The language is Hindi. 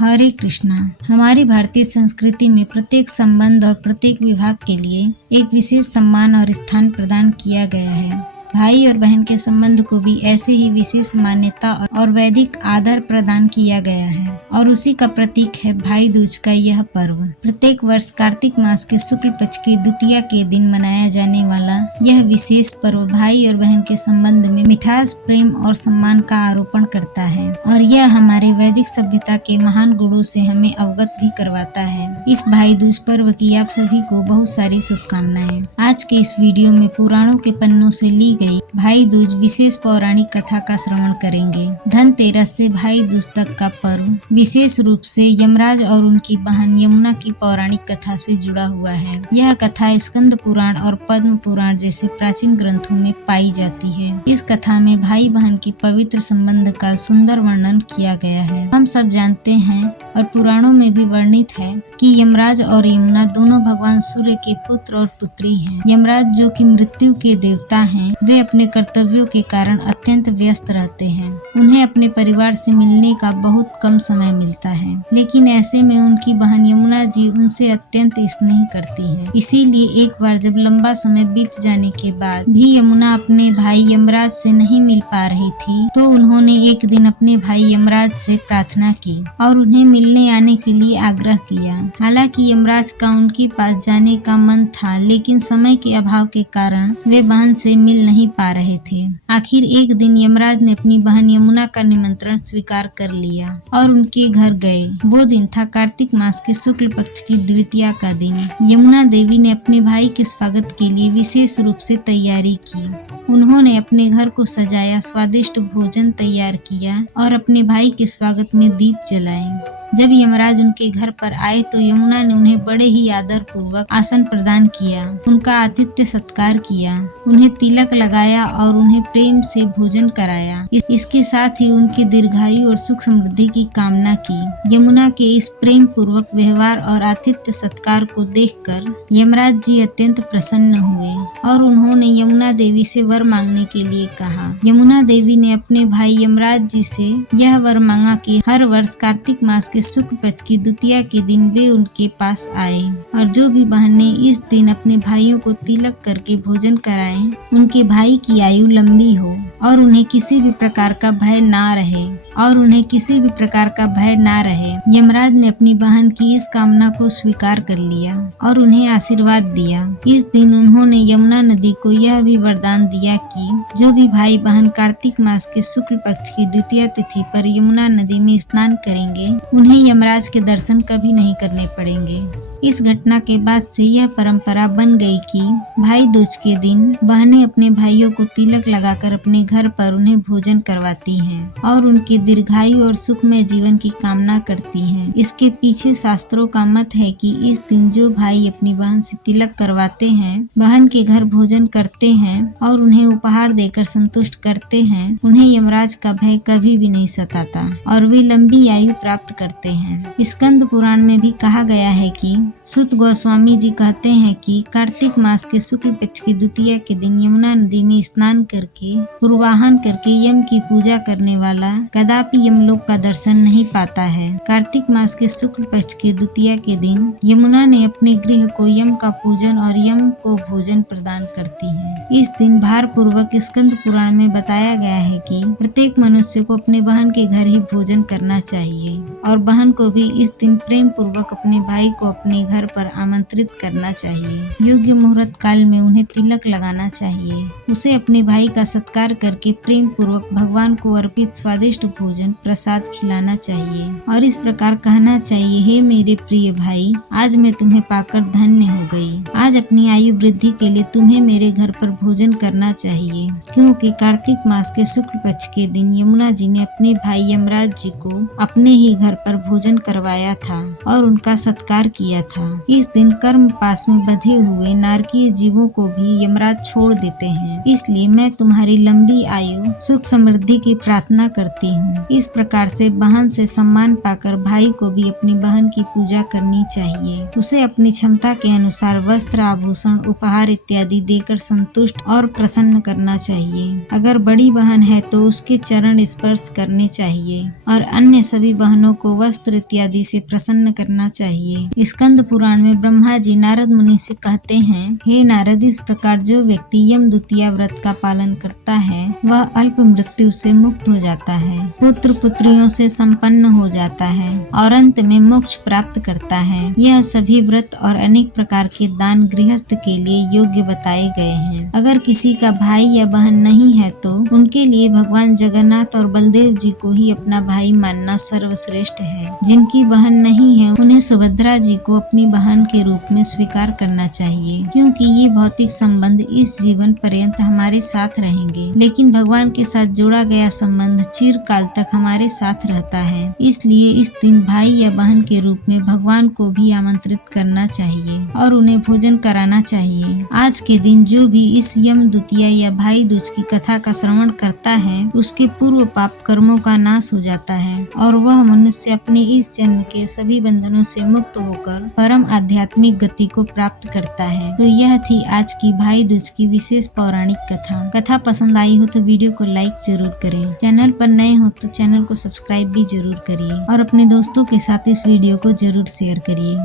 हरे कृष्णा। हमारी भारतीय संस्कृति में प्रत्येक संबंध और प्रत्येक विभाग के लिए एक विशेष सम्मान और स्थान प्रदान किया गया है। भाई और बहन के संबंध को भी ऐसे ही विशेष मान्यता और वैदिक आदर प्रदान किया गया है और उसी का प्रतीक है भाई दूज का यह पर्व। प्रत्येक वर्ष कार्तिक मास के शुक्ल पक्ष की द्वितीया के दिन मनाया जाने वाला यह विशेष पर्व भाई और बहन के संबंध में मिठास, प्रेम और सम्मान का आरोपण करता है और यह हमारे वैदिक सभ्यता के महान गुणों से हमें अवगत भी करवाता है। इस भाई दूज पर्व की आप सभी को बहुत सारी शुभकामनाएं। आज के इस वीडियो में पुराणों के पन्नों से ली गई भाई दूज विशेष पौराणिक कथा का श्रवण करेंगे। धनतेरस से भाई दूज तक का पर्व विशेष रूप से यमराज और उनकी बहन यमुना की पौराणिक कथा से जुड़ा हुआ है। यह कथा स्कंद पुराण और पद्म पुराण जैसे प्राचीन ग्रंथों में पाई जाती है। इस कथा में भाई बहन की पवित्र संबंध का सुंदर वर्णन किया गया है। हम सब जानते हैं और पुराणों में भी वर्णित है कि यमराज और यमुना दोनों भगवान सूर्य के पुत्र और पुत्री हैं। यमराज जो कि मृत्यु के देवता हैं, वे अपने कर्तव्यों के कारण अत्यंत व्यस्त रहते हैं। उन्हें अपने परिवार से मिलने का बहुत कम समय मिलता है, लेकिन ऐसे में उनकी बहन यमुना जी उनसे अत्यंत स्नेह करती हैं। इसीलिए एक बार जब लंबा समय बीत जाने के बाद भी यमुना अपने भाई यमराज से नहीं मिल पा रही थी, तो उन्होंने एक दिन अपने भाई यमराज से प्रार्थना की और उन्हें मिलने आने के लिए आग्रह किया। हालांकि यमराज का उनके पास जाने का मन था, लेकिन समय के अभाव के कारण वे बहन से मिल नहीं पा रहे थे। आखिर एक दिन यमराज ने अपनी बहन यमुना का निमंत्रण स्वीकार कर लिया और उनके घर गए। वो दिन था कार्तिक मास के शुक्ल पक्ष की द्वितीया का दिन। यमुना देवी ने अपने भाई के स्वागत के लिए विशेष रूप से तैयारी की। उन्होंने अपने घर को सजाया, स्वादिष्ट भोजन तैयार किया और अपने भाई के स्वागत में दीप जलाए। जब यमराज उनके घर पर आए तो यमुना ने उन्हें बड़े ही आदर पूर्वक आसन प्रदान किया, उनका आतिथ्य सत्कार किया, उन्हें तिलक लगाया और उन्हें प्रेम से भोजन कराया। इसके साथ ही उनकी दीर्घायु और सुख समृद्धि की कामना की। यमुना के इस प्रेम पूर्वक व्यवहार और आतिथ्य सत्कार को देखकर यमराज जी अत्यंत प्रसन्न हुए और उन्होंने यमुना देवी से वर मांगने के लिए कहा। यमुना देवी ने अपने भाई यमराज जी से यह वर मांगा कि हर वर्ष कार्तिक मास के शुक्ल पक्ष की द्वितीया के दिन वे उनके पास आए और जो भी बहनें इस दिन अपने भाइयों को तिलक करके भोजन कराएं, उनके भाई की आयु लंबी हो और उन्हें किसी भी प्रकार का भय ना रहे। यमराज ने अपनी बहन की इस कामना को स्वीकार कर लिया और उन्हें आशीर्वाद दिया। इस दिन उन्होंने यमुना नदी को यह भी वरदान दिया कि जो भी भाई बहन कार्तिक मास के शुक्ल पक्ष की द्वितीया तिथि पर यमुना नदी में स्नान करेंगे, उन्हें यमराज के दर्शन कभी नहीं करने पड़ेंगे। इस घटना के बाद से यह परंपरा बन गई कि भाई दूज के दिन बहनें अपने भाइयों को तिलक लगाकर अपने घर पर उन्हें भोजन करवाती हैं और उनके दीर्घायु और सुखमय जीवन की कामना करती हैं। इसके पीछे शास्त्रों का मत है कि इस दिन जो भाई अपनी बहन से तिलक करवाते हैं, बहन के घर भोजन करते हैं और उन्हें उपहार देकर संतुष्ट करते हैं, उन्हें यमराज का भय कभी भी नहीं सताता और वे लंबी आयु प्राप्त करते हैं। स्कंद पुराण में भी कहा गया है कि सुत गोस्वामी जी कहते हैं कि कार्तिक मास के शुक्ल पक्ष की द्वितीया के दिन यमुना नदी में स्नान करके पूर्वाहन करके यम की पूजा करने वाला कदापि यमलोक का दर्शन नहीं पाता है। कार्तिक मास के शुक्ल पक्ष की द्वितीया के दिन यमुना ने अपने गृह को यम का पूजन और यम को भोजन प्रदान करती है। इस दिन भार पूर्वक स्कंद पुराण में बताया गया है कि प्रत्येक मनुष्य को अपने बहन के घर ही भोजन करना चाहिए और बहन को भी इस दिन प्रेम पूर्वक अपने भाई को अपने घर पर आमंत्रित करना चाहिए। योग्य मुहूर्त काल में उन्हें तिलक लगाना चाहिए, उसे अपने भाई का सत्कार करके प्रेम पूर्वक भगवान को अर्पित स्वादिष्ट भोजन प्रसाद खिलाना चाहिए और इस प्रकार कहना चाहिए, हे मेरे प्रिय भाई, आज मैं तुम्हें पाकर धन्य हो गई। आज अपनी आयु वृद्धि के लिए तुम्हें मेरे घर पर भोजन करना चाहिए, क्योंकि कार्तिक मास के शुक्ल पक्ष के दिन यमुना जी ने अपने भाई यमराज जी को अपने ही घर पर भोजन करवाया था और उनका सत्कार किया था। इस दिन कर्म पास में बंधे हुए नारकीय जीवों को भी यमराज छोड़ देते हैं। इसलिए मैं तुम्हारी लंबी आयु, सुख समृद्धि की प्रार्थना करती हूँ। इस प्रकार से बहन से सम्मान पाकर भाई को भी अपनी बहन की पूजा करनी चाहिए। उसे अपनी क्षमता के अनुसार वस्त्र, आभूषण, उपहार इत्यादि देकर संतुष्ट और प्रसन्न करना चाहिए। अगर बड़ी बहन है तो उसके चरण स्पर्श करने चाहिए और अन्य सभी बहनों को वस्त्र इत्यादि से प्रसन्न करना चाहिए। स्कंद पुराण में ब्रह्मा जी नारद मुनि से कहते हैं, हे नारद, इस प्रकार जो व्यक्ति यम द्वितीया व्रत का पालन करता है वह अल्प मृत्यु से मुक्त हो जाता है, पुत्र पुत्रियों से संपन्न हो जाता है और अंत में मोक्ष प्राप्त करता है। यह सभी व्रत और अनेक प्रकार के दान गृहस्थ के लिए योग्य बताए गए हैं। अगर किसी का भाई या बहन नहीं है तो उनके लिए भगवान जगन्नाथ और बलदेव जी को ही अपना भाई मानना सर्वश्रेष्ठ है। जिनकी बहन नहीं है उन्हें सुभद्रा जी को अपनी बहन के रूप में स्वीकार करना चाहिए, क्योंकि ये भौतिक संबंध इस जीवन पर्यंत हमारे साथ रहेंगे, लेकिन भगवान के साथ जोड़ा गया संबंध चिरकाल तक हमारे साथ रहता है। इसलिए इस दिन भाई या बहन के रूप में भगवान को भी आमंत्रित करना चाहिए और उन्हें भोजन कराना चाहिए। आज के दिन जो भी इस यम द्वितीया या भाई दूज की कथा का श्रवण करता है उसके पूर्व पाप कर्मों का नाश हो जाता है और वह मनुष्य अपने इस जन्म के सभी बंधनों से मुक्त होकर परम आध्यात्मिक गति को प्राप्त करता है। तो यह थी आज की भाई दूज की विशेष पौराणिक कथा पसंद आई हो तो वीडियो को लाइक जरूर करें। चैनल पर नए हो तो चैनल को सब्सक्राइब भी जरूर करिए और अपने दोस्तों के साथ इस वीडियो को जरूर शेयर करिए।